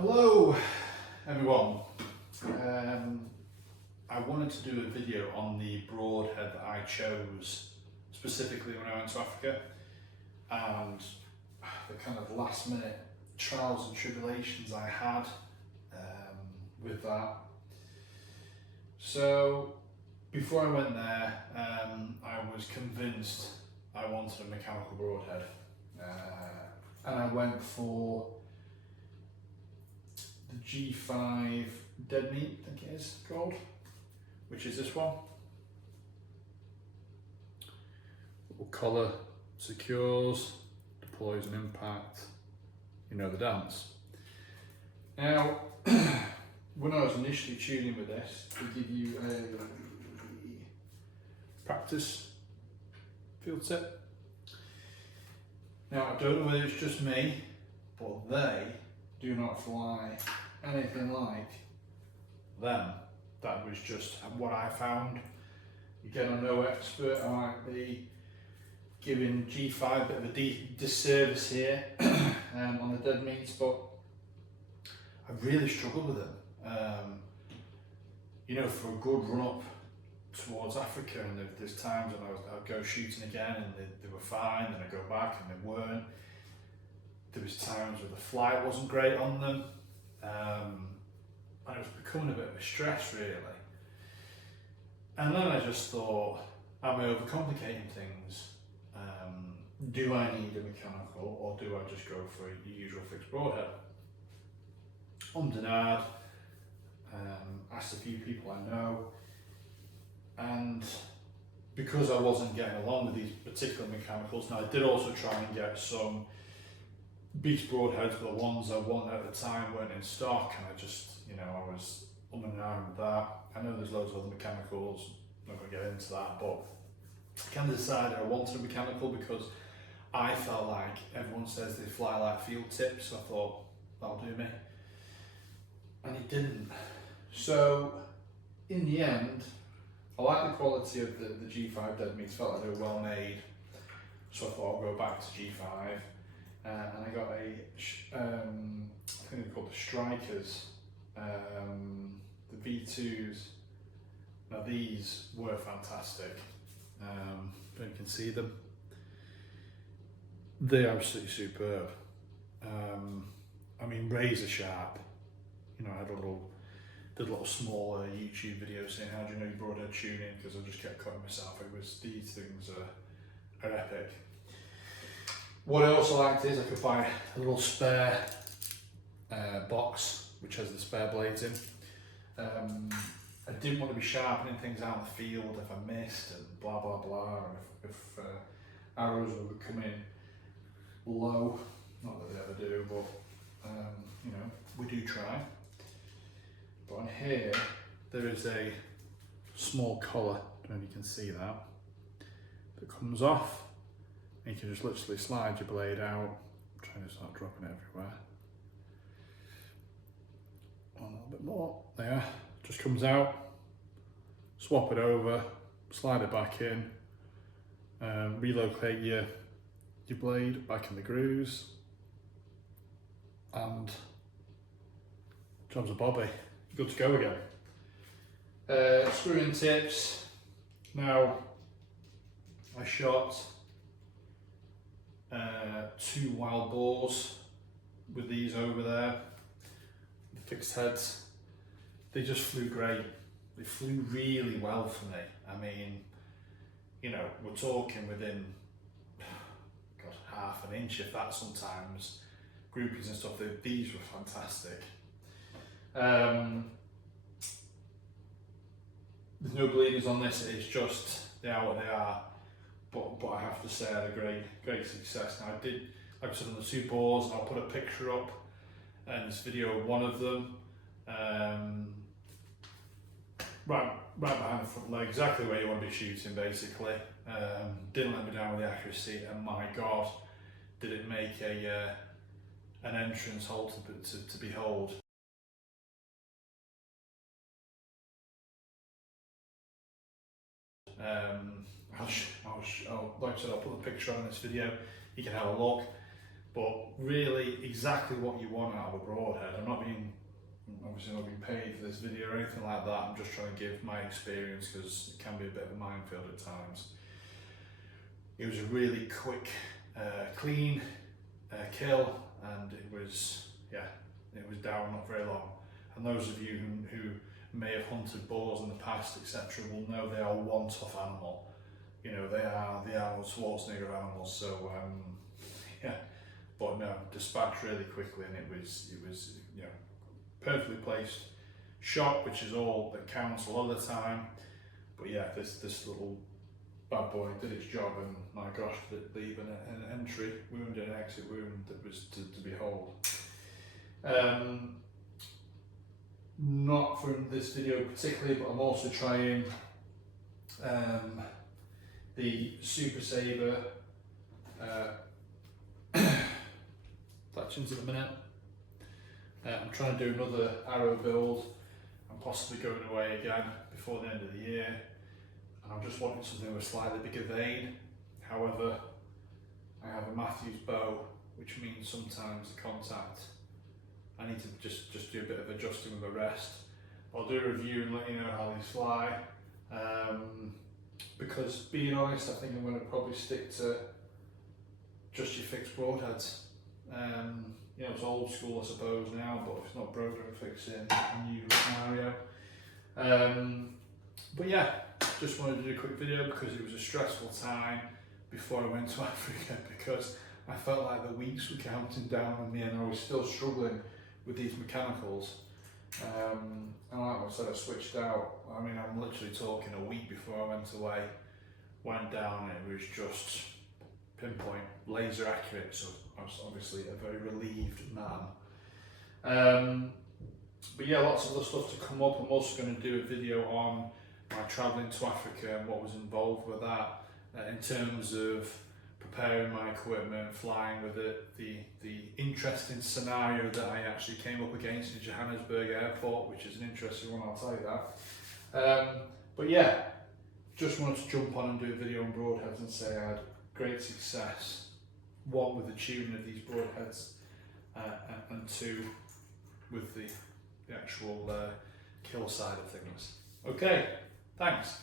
Hello everyone. I wanted to do a video on the broadhead that I chose specifically when I went to Africa, and the kind of last minute trials and tribulations I had with that. So before I went there, I was convinced I wanted a mechanical broadhead, and I went for the G5 dead meat, I think it is called, which is this one. Little collar, secures, deploys an impact, you know the dance. Now, when I was initially tuning with this, they give you a practice field set. Now, I don't know whether it's just me, but they do not fly anything like them. That was just what I found. Again, I'm no expert. I might be giving G5 a bit of a disservice here on the dead meats, but I really struggled with them. You know, for a good run up towards Africa, and there's times when I'd go shooting again and they were fine, and I'd go back and they weren't. There was times where the flight wasn't great on them, and it was becoming a bit of a stress really. And then I just thought, am I overcomplicating things? Do I need a mechanical, or do I just go for a usual fixed broadhead? Denied, asked a few people I know, and because I wasn't getting along with these particular mechanicals, now I did also try and get some beast broadheads, but the ones I wanted at the time weren't in stock, and I just, I was and with that. I know there's loads of other mechanicals, I'm not going to get into that, but I kind of decided I wanted a mechanical because I felt like everyone says they fly like field tips, so I thought that'll do me, and it didn't. So in the end, I like the quality of the G5 dead meats, felt like they were well made, so I thought I'll go back to G5. And I got I think they're called the Strikers, the V2s. Now these were fantastic. You can see them. They're absolutely superb. I mean, razor sharp. I had did a little small YouTube video saying how do you know your broadhead tuning, because I just kept cutting myself. These things are epic. What I also liked is I could buy a little spare box which has the spare blades in. I didn't want to be sharpening things out in the field if I missed and blah blah blah, or if arrows were coming low. Not that they ever do, but we do try. But on here there is a small collar, I don't know if you can see that comes off. You can just literally slide your blade out. I'm trying to start dropping it everywhere. One little bit more. There, just comes out. Swap it over, slide it back in, relocate your blade back in the grooves, and job's a bobby. Good to go again. Screw-in tips. Now, I shot 2 wild boars with these over there, the fixed heads. They just flew great. They flew really well for me. I mean, we're talking within half an inch, if that sometimes, groupies and stuff. These were fantastic. There's no bleeders on this, it's just they are what they are. But I have to say I had a great success. Now I did, like I said, on the 2 boars, and I'll put a picture up in this video of one of them, right behind the front leg, exactly where you want to be shooting basically. Didn't let me down with the accuracy, and my God, did it make an entrance hole to behold. Like I said, I'll put a picture on this video, you can have a look, but really exactly what you want out of a broadhead. I'm obviously not being paid for this video or anything like that. I'm just trying to give my experience because it can be a bit of a minefield at times. It was a really quick, clean kill, and it was down not very long. And those of you who may have hunted boars in the past, etc., will know they are one tough animal. You know, they are the Arnold Schwarzenegger animals. So yeah, but no, dispatched really quickly, and it was you know, perfectly placed shot, which is all that counts a lot of the time. But yeah, this little bad boy did its job, and my gosh, did it leave an entry wound and an exit wound that was to behold. Not from this video particularly, but I'm also trying the Super Saber fletchings at the minute. I'm trying to do another arrow build. I'm possibly going away again before the end of the year, and I'm just wanting something with a slightly bigger vein. However, I have a Matthews bow, which means sometimes the contact I need to just do a bit of adjusting with the rest. I'll do a review and let you know how these fly. Because being honest, I think I'm going to probably stick to just your fixed broadheads. You know, it's old school I suppose now, but if it's not broke, don't fix it in a new scenario. But yeah, just wanted to do a quick video because it was a stressful time before I went to Africa, because I felt like the weeks were counting down on me and I was still struggling with these mechanicals. And like I said, I switched out. I mean, I'm literally talking a week before I went away, went down, and it was just pinpoint, laser accurate. So I was obviously a very relieved man. But yeah, lots of other stuff to come up. I'm also going to do a video on my travelling to Africa and what was involved with that, in terms of preparing my equipment, flying with it, the interesting scenario that I actually came up against in Johannesburg airport, which is an interesting one, I'll tell you that. But yeah, just wanted to jump on and do a video on broadheads and say I had great success, one with the tuning of these broadheads, and two with the actual kill side of things. Okay, thanks.